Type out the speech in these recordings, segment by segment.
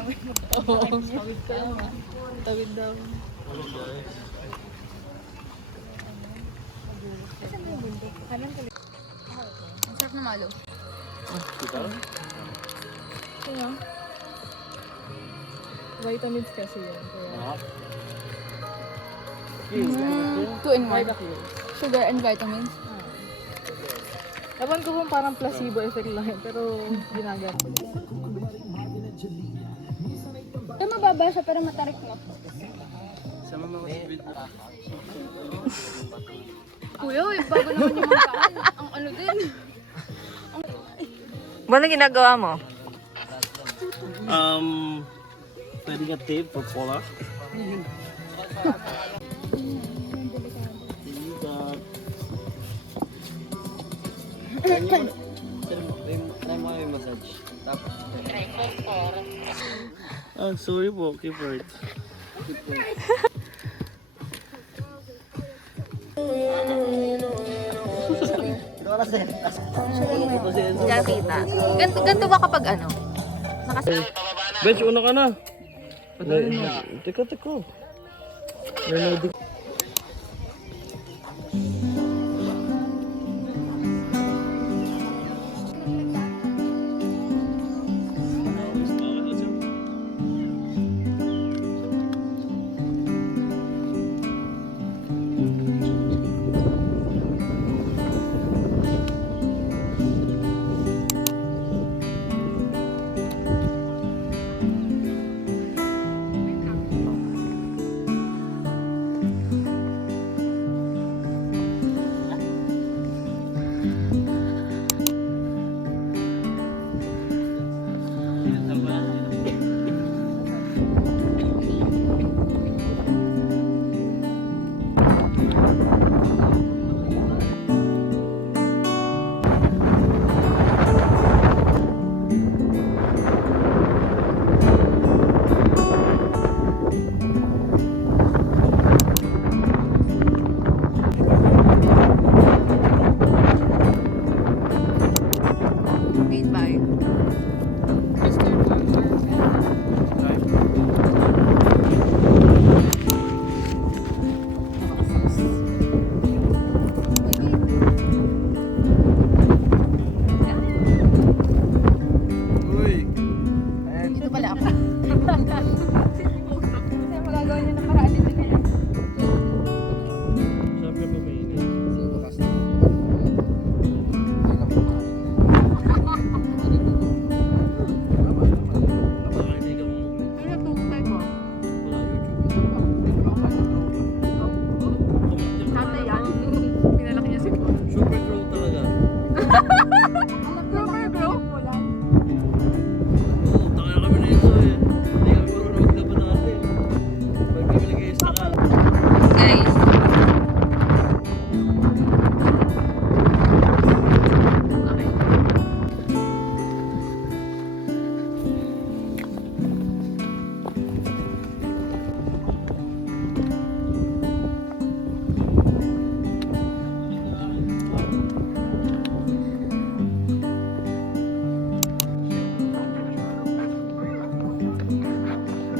Oo, tawid ka lang. Tawid daw. Ang sarap na malo. Kaya, vitamins kasi yan. Kaya, 2 in 1. Sugar and vitamins. ewan ko kung parang placebo effect lang yun, pero ginagawa ko. Ito mababa siya pero matarik mo. Sama mga sweet. Kuya, bago naman yung mga kaan. Ang ano din. Ano ginagawa mo? Pwede nga tape for Paula. Try mo yung massage. Tapos. Ah, sorry po. Keep right. Keep right. Yan kita. Ganto ba kapag ano? Bench, una ka na. Teka. Reloading. Made by. Uy! Dito pala ako. Kasi magagawa niyo ng paraan dito na yan. Sabi ba mainit? Baka hindi ka mo. Ano tutay mo? Wala, YouTube. Tatay yan. Pinalaki niya si Super troll talaga. Super group mo lang. Oo, taka na kami na ito eh. Hindi kami marunong maglaban natin. Pag kami nag-i-istakal. Guys. Okay.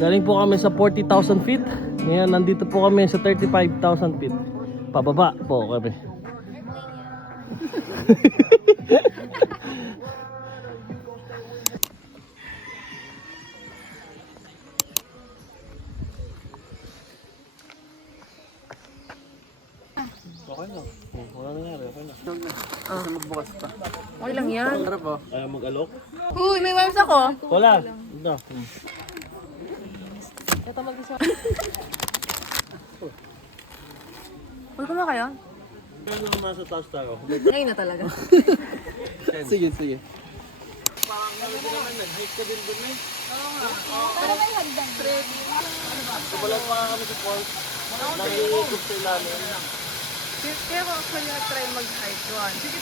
Galing po kami sa 40,000 feet. Ngayon, nandito po kami sa 35,000 feet. Pababa po kami. Okay na. Wala nangyari. Okay na. Kasi magbukas pa. Okay lang yan. Ayaw mag-alok? Uy, may wives ako. Wala. Ito. Ito mag-isa. Uy, kuma kayo? Kaya naman nasa taas tayo. Ngayon na talaga. Sige. Para may hagdan. Wala pa kami sa falls. Nag-iikot sa ilalim. Kaya ko actually na-try mag-hike one. Sige,